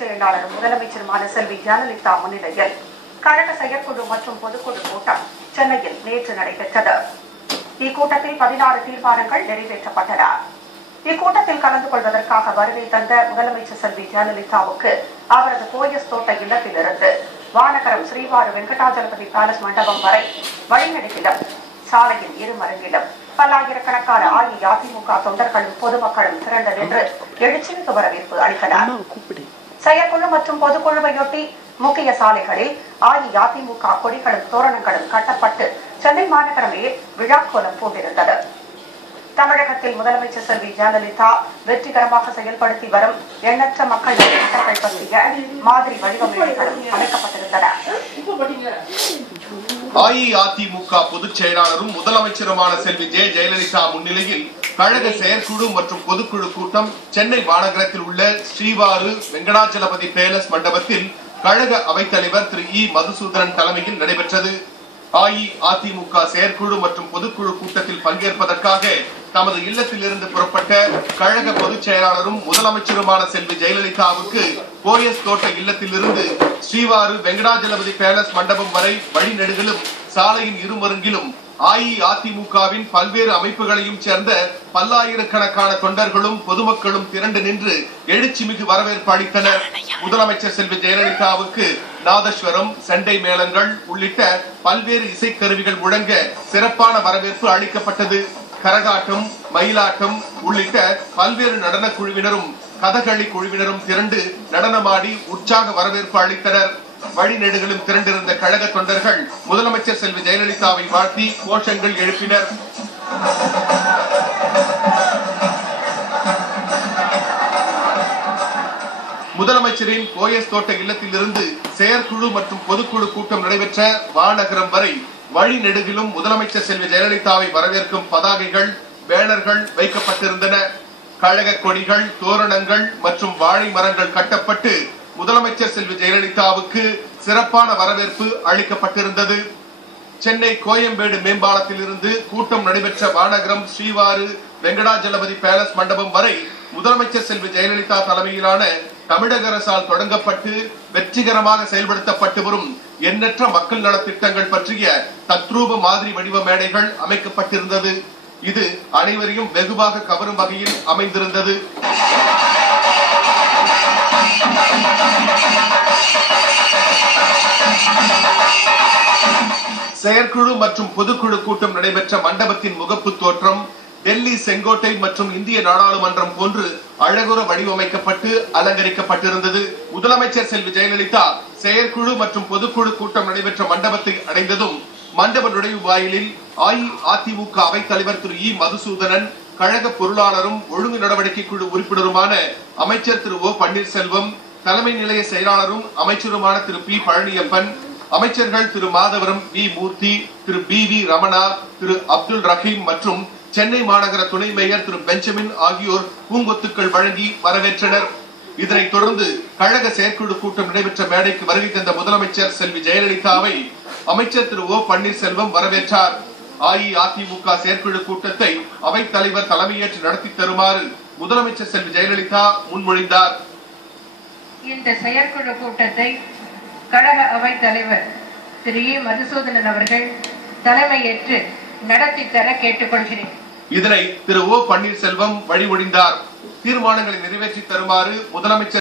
செயலாளர் முதலமைச்சருமான செல்வி ஜெயலலிதா முன்னிலையில் கழக செயற்குழு மற்றும் பொதுக்குழு கூட்டம் சென்னையில் நேற்று நடைபெற்றது. இக்கூட்டத்தில் 16 தீர்மானங்கள் நிறைவேற்றப்பட்டன. இக்கூட்டத்தில் கலந்து கொள்வதற்காக வருகை தந்த முதலமைச்சர் செல்வி ஜெயலலிதாவுக்கு அவரது போயஸ் தோட்ட இல்லத்திலிருந்து வானகரம் ஸ்ரீவாரு வெங்கடாஜலபதி பேலஸ் மண்டபம் வரை வழிநெடுகிலும் சாலையின் இருமருங்கிலும் பல்லாயிரக்கணக்கான அஇஅதிமுக தொண்டர்களும் பொதுமக்களும் திரண்டு நின்று எழுச்சிமிகு வரவேற்பு அளித்தனர். செயற்குழு மற்றும் பொதுக்குழுவையொட்டி முக்கிய சாலைகளில் அஇஅதிமுக கொடிகளும் தோரணங்களும் கட்டப்பட்டு சென்னை மாநகரமே விழாக்கோலம் பூண்டிருந்தது. தமிழகத்தில் முதலமைச்சர் செல்வி ஜெயலலிதா வெற்றிகரமாக செயல்படுத்தி வரும் எண்ணற்ற மக்கள் திட்டங்கள் பற்றிய மாதிரி வடிவமைப்புகளும் அமைக்கப்பட்டிருந்தன. அஇஅதிமுக பொதுச் செயலாளரும் முதலமைச்சருமான செல்வி ஜெயலலிதா முன்னிலையில் கழக செயற்குழு மற்றும் பொதுக்குழு கூட்டம் சென்னை மாநகரத்தில் உள்ள ஸ்ரீவாரு வெங்கடாஜலபதி பேலஸ் மண்டபத்தில் கழக அவைத்தலைவர் திரு இ மதுசூதனன் தலைமையில் நடைபெற்றது. அஇஅதிமுக செயற்குழு மற்றும் பொதுக்குழு கூட்டத்தில் பங்கேற்பதற்காக தமது இல்லத்திலிருந்து புறப்பட்ட கழக பொதுச் செயலாளரும் முதலமைச்சருமான செல்வி ஜெயலலிதாவுக்கு போயஸ் தோட்ட இல்லத்திலிருந்து ஸ்ரீவாரு வெங்கடாஜலபதி பேலஸ் மண்டபம் வரை வழிநெடுகிலும் சாலையின் இருமருங்கிலும் அஇஅதிமுகவின் பல்வேறு அமைப்புகளையும் சேர்ந்த பல்லாயிரக்கணக்கான தொண்டர்களும் பொதுமக்களும் திரண்டு நின்று எழுச்சிமிகு வரவேற்பு அளித்தனர். முதலமைச்சர் செல்வி ஜெயலலிதாவுக்கு நாதஸ்வரம், செண்டை மேளங்கள் உள்ளிட்ட பல்வேறு இசைக்கருவிகள் முழங்க சிறப்பான வரவேற்பு அளிக்கப்பட்டது. கரகாட்டம், மயிலாட்டம் உள்ளிட்ட பல்வேறு நடன குழுவினரும் கதகளி குழுவினரும் திரண்டு நடனமாடி உற்சாக வரவேற்பு அளித்தனர். வழிநெடுகளும் திரண்டிருந்த கழக தொண்டர்கள் முதலமைச்சர் செல்வி ஜெயலலிதாவை வாழ்த்தி கோஷங்கள் எழுப்பினர். முதலமைச்சரின் போயஸ் தோட்ட இல்லத்திலிருந்து செயற்குழு மற்றும் பொதுக்குழு கூட்டம் நடைபெற்ற வானகரம் வரை வழிநெடுகிலும் முதலமைச்சர் செல்வி ஜெயலலிதாவை வரவேற்கும் பதாகைகள், பேனர்கள் வைக்கப்பட்டிருந்தன. கழக கொடிகள், தோரணங்கள் மற்றும் வாழை மரங்கள் கட்டப்பட்டு முதலமைச்சர் செல்வி ஜெயலலிதாவுக்கு சிறப்பான வரவேற்பு அளிக்கப்பட்டிருந்தது. சென்னை கோயம்பேடு மேம்பாலத்தில் இருந்து கூட்டம் நடைபெற்ற வானகரம் ஸ்ரீவாரு வெங்கடாஜலபதி பேலஸ் மண்டபம் வரை முதலமைச்சர் செல்வி ஜெயலலிதா தலைமையிலான தமிழக அரசால் தொடங்கப்பட்டு வெற்றிகரமாக செயல்படுத்தப்பட்டு வரும் எண்ணற்ற மக்கள் நலத்திட்டங்கள் பற்றிய தத்ரூப மாதிரி வடிவ மேடைகள் அமைக்கப்பட்டிருந்தது. இது அனைவரையும் வெகுவாக கவரும் வகையில் அமைந்திருந்தது. செயற்குழு மற்றும் பொதுக்குழு கூட்டம் நடைபெற்ற மண்டபத்தின் முகப்பு தோற்றம் டெல்லி செங்கோட்டை மற்றும் இந்திய நாடாளுமன்றம் போன்று அழகுற வடிவமைக்கப்பட்டு அலங்கரிக்கப்பட்டிருந்தது. முதலமைச்சர் செல்வி ஜெயலலிதா செயற்குழு மற்றும் பொதுக்குழு கூட்டம் நடைபெற்ற மண்டபத்தை அடைந்ததும் மண்டப நுழைவு வாயிலில் அஇஅதிமுக அவைத்தலைவர் திரு இ மதுசூதனன், கழக பொருளாளரும் ஒழுங்கு நடவடிக்கை குழு உறுப்பினருமான அமைச்சர் திரு ஓ பன்னீர்செல்வம், தலைமை நிலைய செயலாளரும் அமைச்சருமான திரு பி பழனியப்பன், அமைச்சர்கள் திரு மாதவரம் வி மூர்த்தி, திரு பி வி ரமணா, திரு அப்துல் ரஹீம் மற்றும் சென்னை மாநகர துணை மேயர் திரு பெஞ்சமின் ஆகியோர் பூங்கொத்துக்கள் வழங்கி வரவேற்றனர். இதனைத் தொடர்ந்து கழக செயற்குழு கூட்டம் நடைபெற்ற மேடைக்கு வருகை தந்த முதலமைச்சர் செல்வி ஜெயலலிதாவை அமைச்சர் திரு ஓ பன்னீர்செல்வம் வரவேற்றார். அஇஅதிமுக செயற்குழு கூட்டத்தை அவைத் தலைவர் தலைமையேற்று நடத்தி தருமாறு முதலமைச்சர் செல்வி ஜெயலலிதா முன்மொழிந்தார். இந்த செயற்குழு கூட்டத்தை கழக அவைத் தலைவர் திரு இ மதுசூதனன் அவர்கள் தலைமையேற்று நடத்தி தர கேட்டுக்கொள்கிறேன். இதனை திரு ஓ பன்னீர்செல்வம் வழிமொழிந்தார். தீர்மானங்களை நிறைவேற்றி தருமாறு முதலமைச்சர்